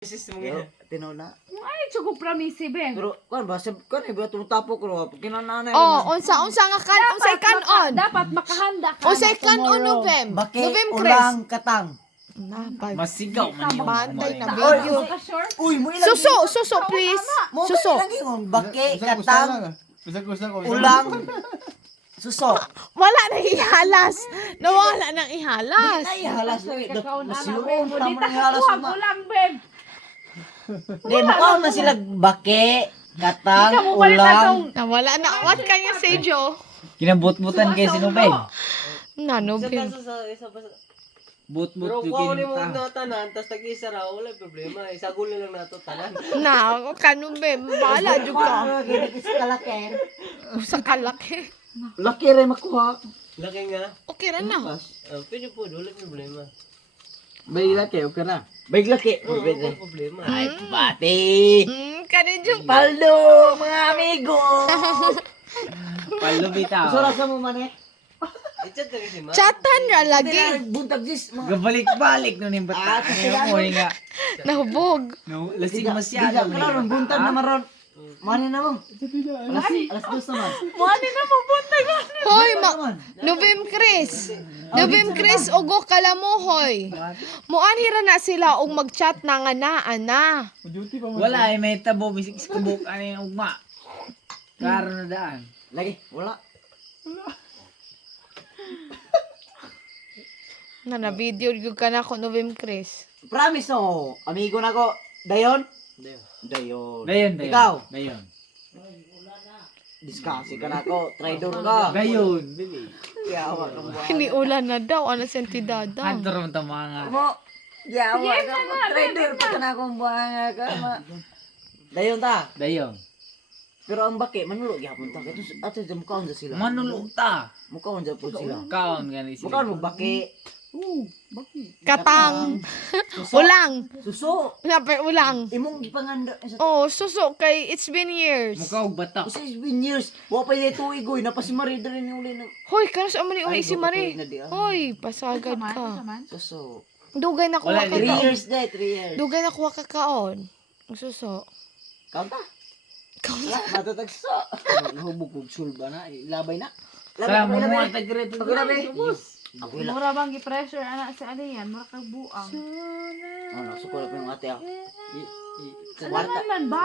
Isis mo Yo, nga. tinaw na. Ay, tsugog promise, Ben. Pero, kan ba, iba tumutapok ko. Kinananay. Oh, unsa nga unsay kanon? Dapat makahanda ka. Unsay kanon tomorrow. Novem? Baki, Novem Chris. ulang, katang. Napag. Masigaw man yung Bantay na kumain. video. Short. Uy, mo ilang. Suso please. Suso. Mo ilang ingon. Baki, katang, Gusto ko. ulang, suso. Wala nang ihalas. Nawala nang ihalas. Ay, halas lang. Kakaon na Masiyon, mo. tama Dita na halas kuha mo. ko lang, Ben. Di, makaw na sila baki, katang, Ikaw mo palit ulang. atong Nawala na. What can you say, Joe? Kinabut-butan kay sinubeng. Na Novem. But-but Pero yung kuha ni mo kinita. na tanan, tas tag-isa ra, wala problema. Isagol na lang nato tanan. Na, kanon bala jud ka. Kalaki. Usa ka laki. Laki rin makuha. Laki nga. Okay ra na. Pwede po, wala problema. Bay laki, okay na. Baig laki. Wala problema. Ay, bati. Kani jud. Paldo, mga amigo. Palubita. Sura sa mo manik. I-chat na kasi ma. Chatan ra lagi. Buntag jis. Gabalik-balik nun yung bata. Ano mo nga. Nahubog. No, lasing masyado. Bila ka ron, buntag na maron. Mani na mo. Alas dos naman. Mani na mo buntag. Hoy, Novem Chris. Novem Chris ugo kala mo hoy. Muanhira na sila og mag-chat na nga na. Wala ay may tabo. Bisik kabuk. Ano yung ugma. Klaro na daan. Lagi, wala. Na video gyud kana ko Novem Chris. Promise no, amigo na ko. Dayon? Dayon. Dayon. Ikaw? Dayon. Diskasi ka na ko. Traidor ka. Dayon. Bili. Yawa ka mo. Ni ulan na daw ano sentidada. Hantar mo tamanga. Mo. Yawa ka mo. Traidor pa ka na akong buhanga ka. Dayon ta. Dayon. Pero ang baki, manulo gyapon ta. Ito ato sa mukhaon sa sila. Manulog ta. Mukhaon sa po sila. Kaon gani sila. Mukhaon mo baki. Katang. Suso. Ulang. Suso. Napay ulang. Imong gipanganda sa Oh, suso kay it's been years. Mukha og batak. Kasi it's been years. Wa pa yung tuig oy. Napasimari rin yung uli ng... Hoy, kano sa man Ay, uli si baka Marie? tuig na di, ah. Hoy, pasagad ka. Suso. Dugay na Wala, kuha ka 3 kaon. years na 3 years. Dugay na kuha ka kaon. Ang suso. Kaunta. Wala, matatag suso. Nahubog og sulba na. Ilabay na. Labi, Salamat labi, mo labi. ang tagreto. Ako labi. Ako labi. Mura bang i-pressure anak si Alian, mura kag buang. Ano, suko na po yung ate ah. Ano man ba?